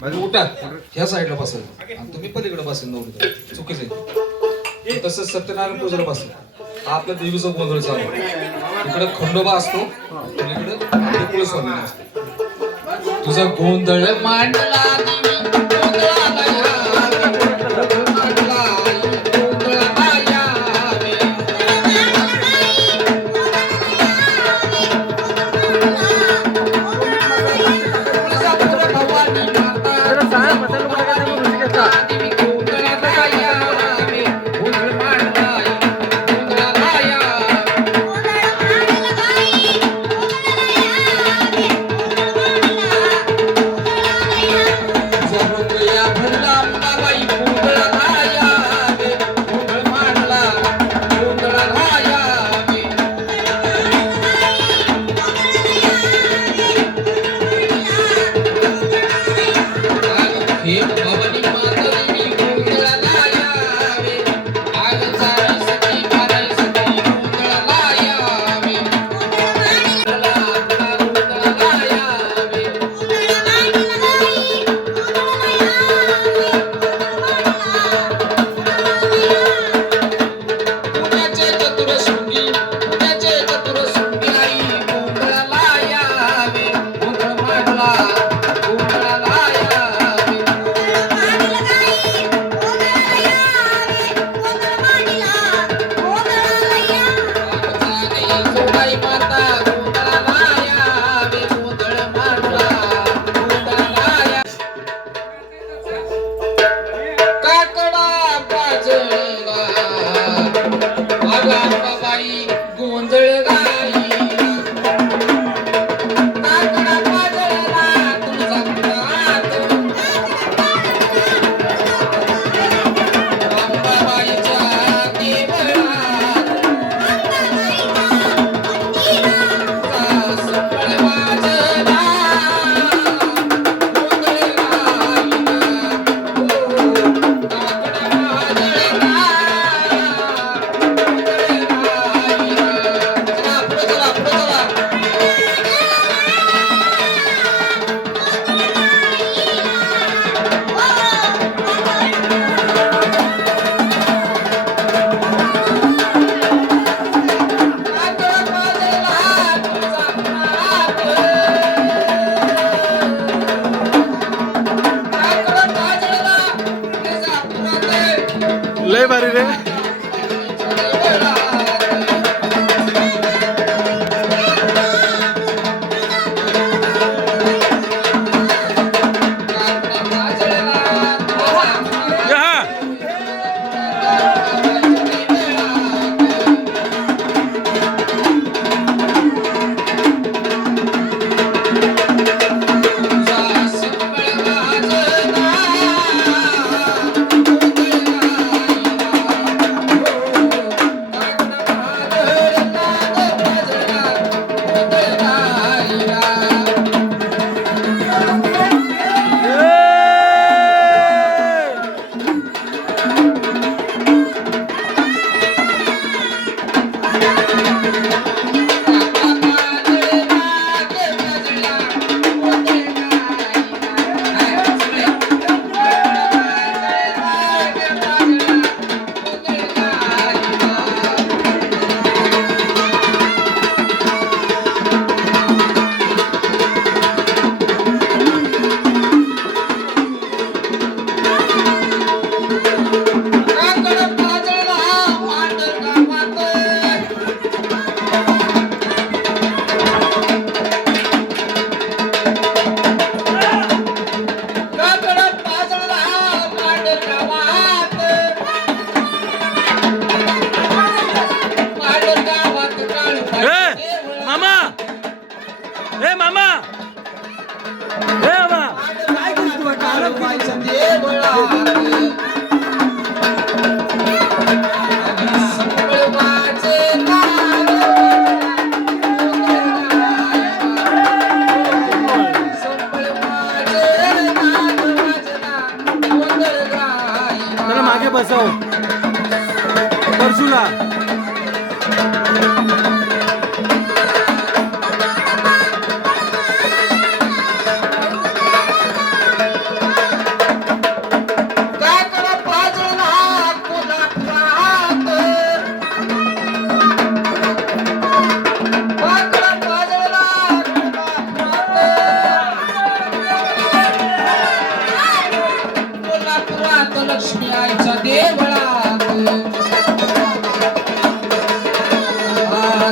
म्हणजे उठा ह्या साईडला बसेल आणि तुम्ही पलीकडे बसेल नवरी चुकीच आहे. तसंच सत्यनारायण पूजेला बसेल. हा आपल्या देवीचा गोंधळ चालू इकडे खंडोबा असतो आणि इकडे कुलस्वामी असतो. तुझा गोंधळ मांडला लय भारी रे. बसव परशुला देवळात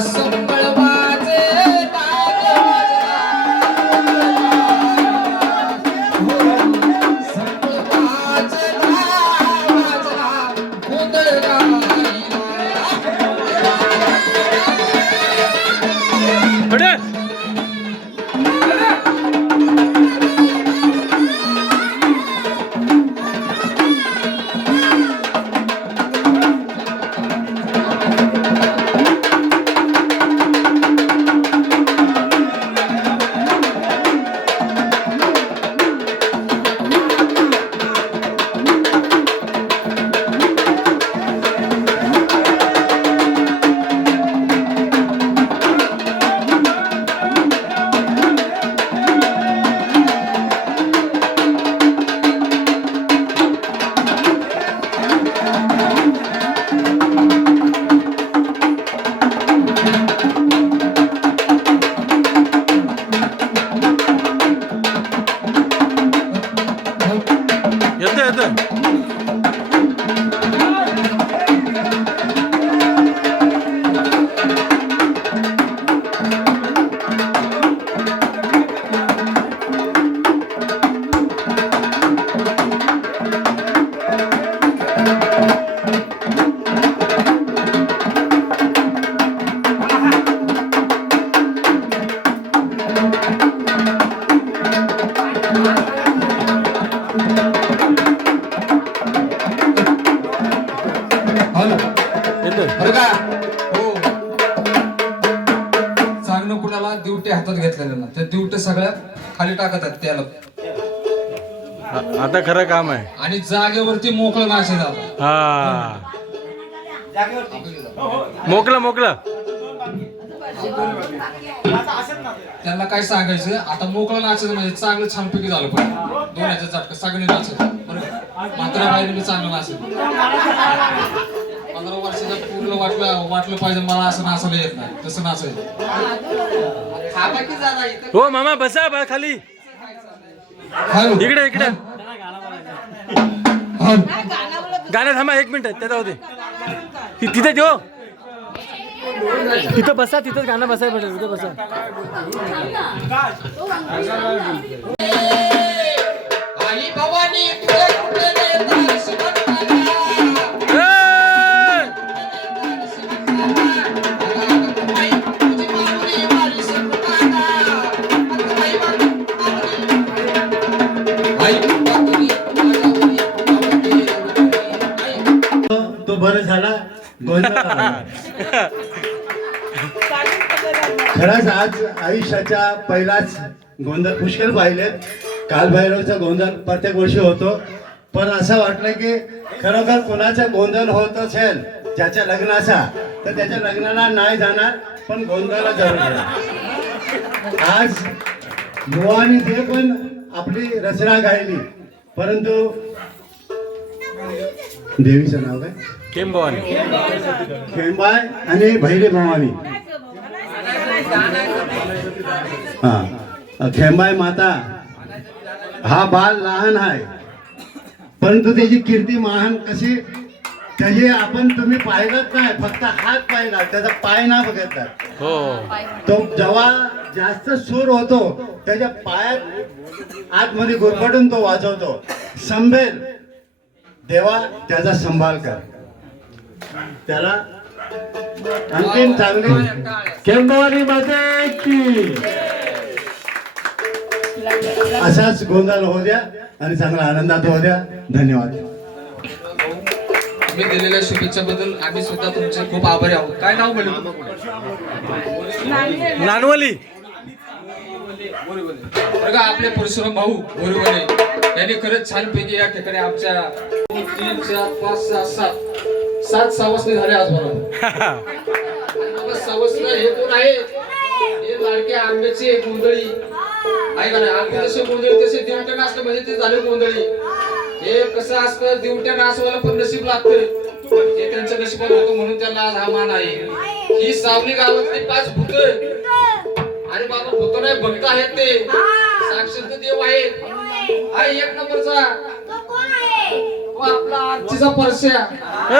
संबळ वाजे ताज वाजला गोंधळ बरं का हो चांगलं कुणाला दिवटे हातात घेतलेलं त्या दिवटे सगळ्या खाली टाकत आहेत त्याला आता खरं काम आहे आणि जागेवरती मोकळं नाचे झालं हा मोकलं मोकलं त्यांना काय सांगायचं आता मोकळं नाचायचं म्हणजे चांगलं छानपैकी झालं पाहिजे दोन्हीचं झटकं सगळे नाचायचं मात्र बाईने मी चांगलं नाचेल 15 वर्षाचं पूर्ण वाटलं पाहिजे मला असं नाचायला येत नाही तसं नाचायचं हो मामा बसा बा खाली इकडे इकडे गाणं थांबा 1 मिनिट त्याचा होते तिथे देऊ तिथं बसा तिथं गाणं बसाय पाहिजे तिथं बसा आई भवानी तो बरं झाला खरंच आज आयुष्याच्या पहिलाच गोंधळ पुष्कळ पाहिलेत कालभैरवचा गोंधळ प्रत्येक वर्षी होतो पण असं वाटलं की खरोखर कोणाचा गोंधळ होत असेल ज्याच्या लग्नाचा तर त्याच्या लग्नाला नाही जाणार पण गोंधळाला जरूर जाणार आज बुवानी ते पण आपली रचना गायली परंतु देवीचं नाव काय खेंबाय आणि भैरे भवानी हा खेंबाय माता हा बाल लहान आहे परंतु त्याची कीर्ती महान कशी त्याचे आपण तुम्ही पाहिलंच नाही फक्त हात पाहिला त्याचा पाय ना बघितला तो जेव्हा जास्त सूर होतो त्याच्या पायात आतमध्ये गुरफटून तो वाजवतो संभेल देवा त्याचा संभाळ कर त्याला आणखीन चांगली केंद्रवाली माते की असाच गोंधळ होऊ द्या आणि चांगला आनंदात होऊ द्या धन्यवाद तुम्ही दिलेल्या शुभेच्छाबद्दल आम्ही सुद्धा तुमचे खूप आभारी आहोत काय नाव म्हणलं नानवली बघा आपले परशुराम भाऊ बोरवले यांनी खरंच छानपैकी या ठिकाणी आमच्या 2 3 4 5 6 7 सवासणी झाले आज बरोबर सवासणी हे कोण आहे हे लाडक्या आंब्याची गोंधळी ऐका ना आम्ही जसे गोंधळी तसे दिवट्या नाचलं म्हणजे ते झाले गोंधळी हे कसं असतं दिवट्या नाचवायला पण नशीब लागतं हे त्यांचं नशिबात होतं म्हणून त्यांना आज हा मान आहे ही सावली गावातली 5 भूत अरे बाबा भूत नाही भक्त आहेत ते साक्षात देव आहेत हा 1 नंबरचा बाबा आपला आरचीचा परश्या ए,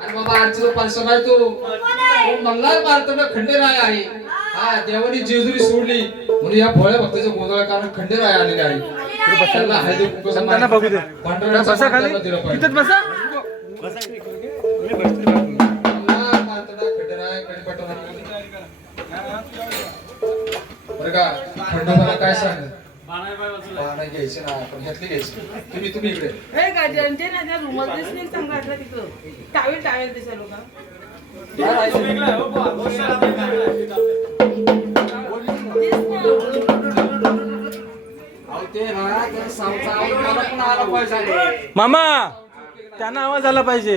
आणि बाबा आरचीचा परश्या नाही तो मंगळार मारताना खंडेराय आहे. हा देवानी जेजुरी सोडली म्हणून या भोळ्या भक्ताच्या गोंधळा कारण खंडेराय आलेले आहे. त्याला हळदी कुंकू त्यांना बघू दे. पांढऱ्याचा बसा खाली, मान दिला पाहिजे. तिथेच बसा. मंगळार मारताना खंडेराय कडीपटवा. बरं का खंडोबाला काय सांग पाहणं घ्यायचे ना पण घेतली घ्यायची. तुम्ही इकडे हे का ज्यांचे ना त्या रूमच दिसले चांगला वाटलं तिथं टावेल दिसायला लोक मामा त्यांना आवाज आला पाहिजे.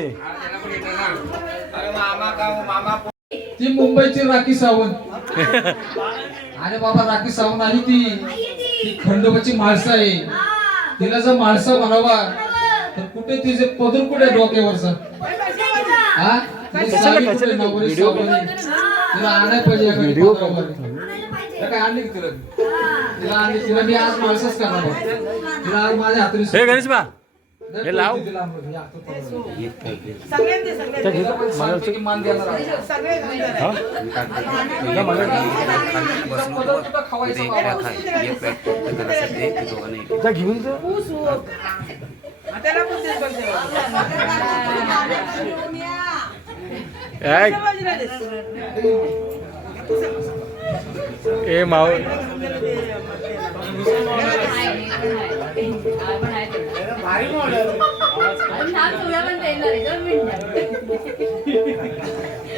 ती मुंबईची राखी सावंत आणि बाबा राखी सावंत आहे ती खंडोबाची माणसं आहे. तिला जर माणसं म्हणावा तर कुठे तिचे पदर कुठे डोक्यावरचा हा तिला आणाय पाहिजे काय आणली की तिला आणली तिला मी आज माणसंच करणार तिला आज माझ्या हातून हे गणेश बा हे लाव. सगळ्यांचे मान देणार आहे. सगळे जा घेऊन जा. त्याला पण तेच ए, ए माव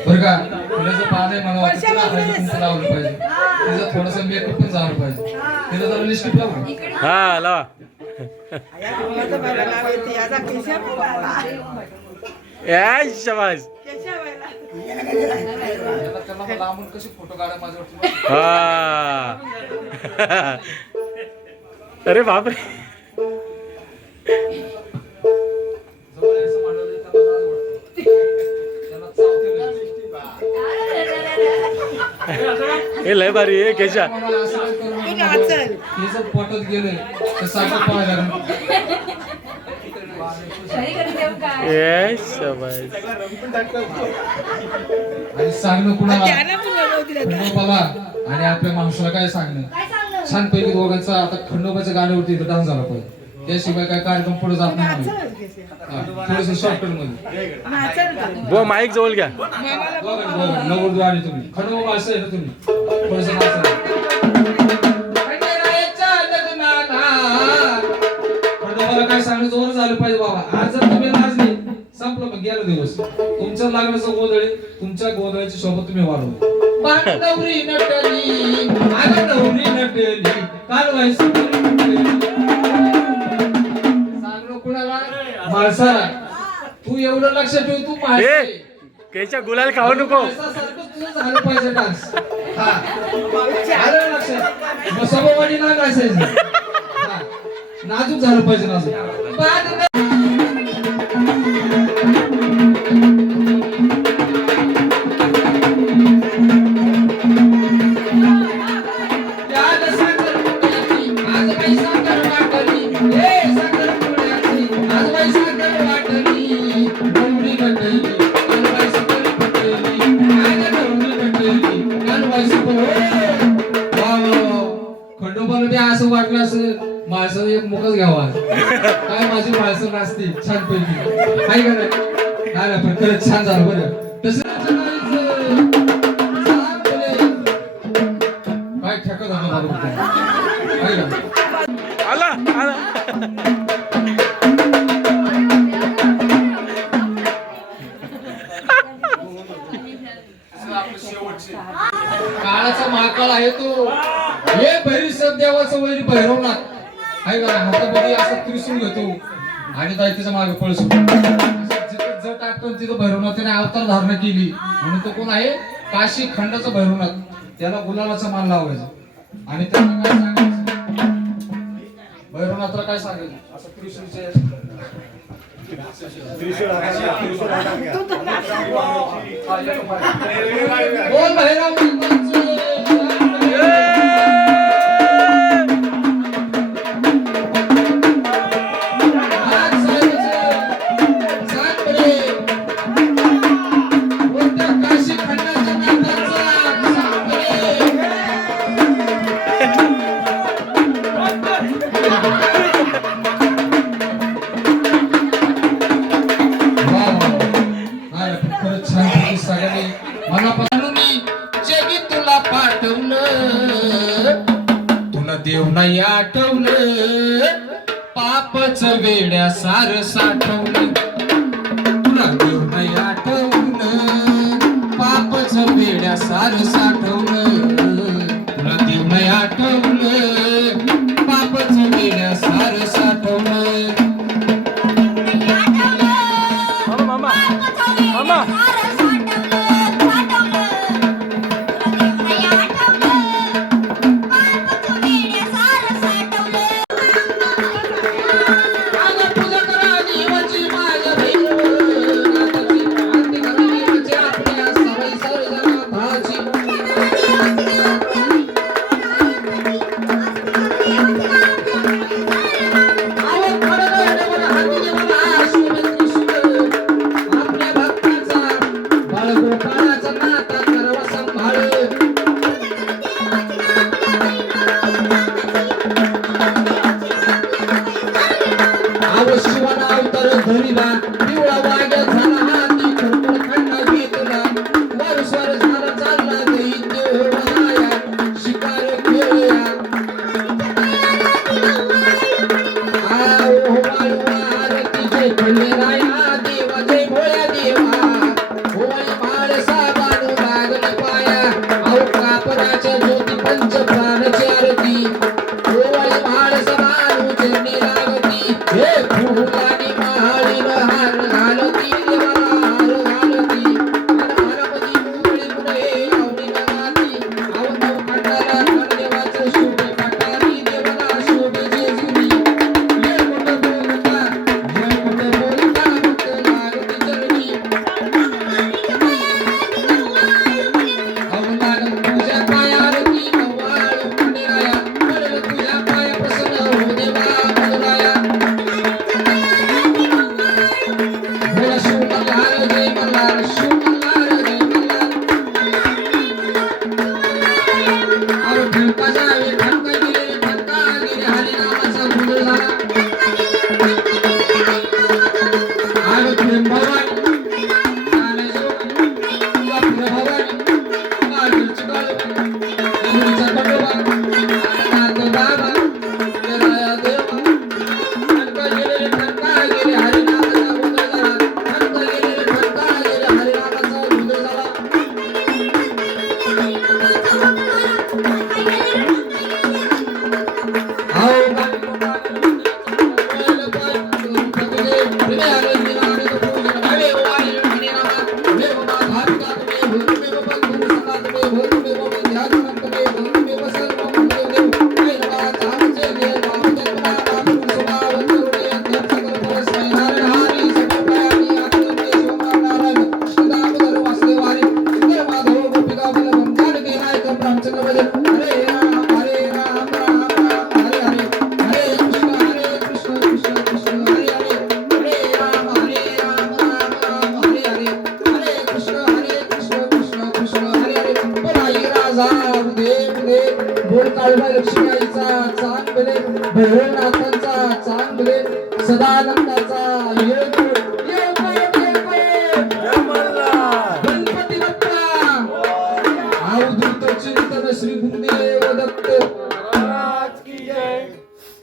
बरं का तुला जर पाहणे म्हणावं तर तिला हळदी कुंकू लावलं पाहिजे. तिचं थोडस मेकअप पण झालं पाहिजे. तिला जरा लिपस्टिक लावू. हा लावा. ए शाबास. त्याला लांबून कशी फोटो काढा माझ्या वाटतं. हा. अरे बापरे. जवळ यायचं म्हणलं तर त्याला लाज वाटते. त्याला चावते लय. हे लय भारी आहे केशा. मला असं काय करू नका. हे जर पोटात गेलं तर सारखं पाहायला लागलं. ए शाबास. आणि सांगणं कुणाला खंडोबाला आणि आपल्या माणसाला काय सांगणं छानपैकी दोघांचा आता खंडोबाच्या गाण्यावरती इथं डान्स झाला पाहिजे. त्याशिवाय काय कार्यक्रम पुढे जात नाही. थोडस शॉर्टकट मध्ये बो माईक जवळ घ्या. नवरदेव आणि तुम्ही खंडोबा असं आहे ना तुम्ही थोडस खंडोबाला काय सांगणं जोर झालं पाहिजे बाबा. आज जर तुम्ही नाचले संपलं मग गेला दिवस. तुमच्या लागण्याचं गोंधळ आहे. तुमच्या गोंधळाची शोभा तुम्ही वाढवली. नवरी नटली अगं नवरी नटली काल सांगणं कुणाला माणसाला. तू एवढं लक्ष ठेव तू ए माणूस केशा गुलाल खाऊ नको. तुझं झालं पाहिजे डान्स. हा आलं लक्षात. मग सभावाडी ना नाचायचं. हा. नाजूक झालं पाहिजे नाजूक. खंडोबाला बी असं वाटलं असं माणसं एक मुखच घ्यावा. काय माझी माणसं नाचती छानपैकी काय ना पण खरंच छान झालं बरं. तसं काय ठेकत होतं आला आला. काळाचा महाकाळ आहे तो. हे भैरव देवाचं वैरी भैरवनाथ आहे का हातामध्ये असं त्रिशूळ घेतो आणि दैत्याच्या मागे पळसू. जिथं जट टाकतो तिथं भैरवनाथाने अवतार धारणा केली म्हणून तो कोण आहे काशी खंडाचा भैरवनाथ. त्याला गुलालाचा मान लावायचा आणि त्याला काय सांगायचं भैरवनाथला काय सांगायचं असं त्रिशूळचे बोल भैरव आज वा, वा. नाही, पण खरंच छान पैकी सगळ्यांनी मनापासून मी जगी तुला पाठवलं, तुला देव नाही आठवलं, पापच वेड्या सार साठवलं, तुला देव नाही आठवलं, पापच वेड्या सार साठवलं, तुला देव नाही आठवलं, पापच वेड्या सार साठवलं. मामा मामा आला पूजा करा देवाची माझ्या देव, नाथाची आरती करा देवाची आपल्या सवय सर्वनाथाची. आहो खरं देवाला हाती देवाला शुभ शुभ, आपल्या भक्ताचा बाळगोपाळाचा नाता सर्व संभाळ. आव शिवाना अवतार धरिला, पिवळा वाग्या झाला हाती, खडखड खंडा घेतला, वारस्वार झाला चालला दैत्य वनाया, शिकार खेळया. आव वाळवा आरती जय खंडेराया देवा, जय भोळ्या देवा, होय माळसा बाणू लागल पाया, आव कापराच्या ज्योती पंच प्राणची आरती, होय माळसा बाणू चरणी लागती, हे फुलानी माळीन हार घालती, देवाला हार घालती, अन मानपती मुरळी पुढे लावणी गाती, आव नवखंडाला देवाचं शुभ पटारी, देवाला शुभ जेजुरी. जय मोठं बोलता, जय मोठं बोलता, भक्त लागती चरणी. अहो लागल तुझ्या पायावरती नव्वाळ खंडेराया, पडल तुझ्या पाया प्रसन्न हो देवा मधुराया. बोला शिव मल्हार जय मल्हार, शिव मल्हार जय मल्हार. अहो ठणका जावे ठणका गेले हरी नामाचा गोंधळ झाला. अहो प्रेम भवानी गाणं जोग, तुला प्रिय भवानी माझीच काळोखी, देवीचा खंडोबा नाथ बाबा जय देवा. ठणका गेले हरी नामाचा गोंधळ झाला, ठणका गेले हरी नामाचा गोंधळ झाला. आओ लक्ष्मी आईचा चांगले, भैरवनाथांचा चांगले, सदानंदाचा गणपती बाप्पा. अवधूत चिंतन श्री गुरुदेव दत्त.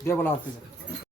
दे बोला आरतीचा.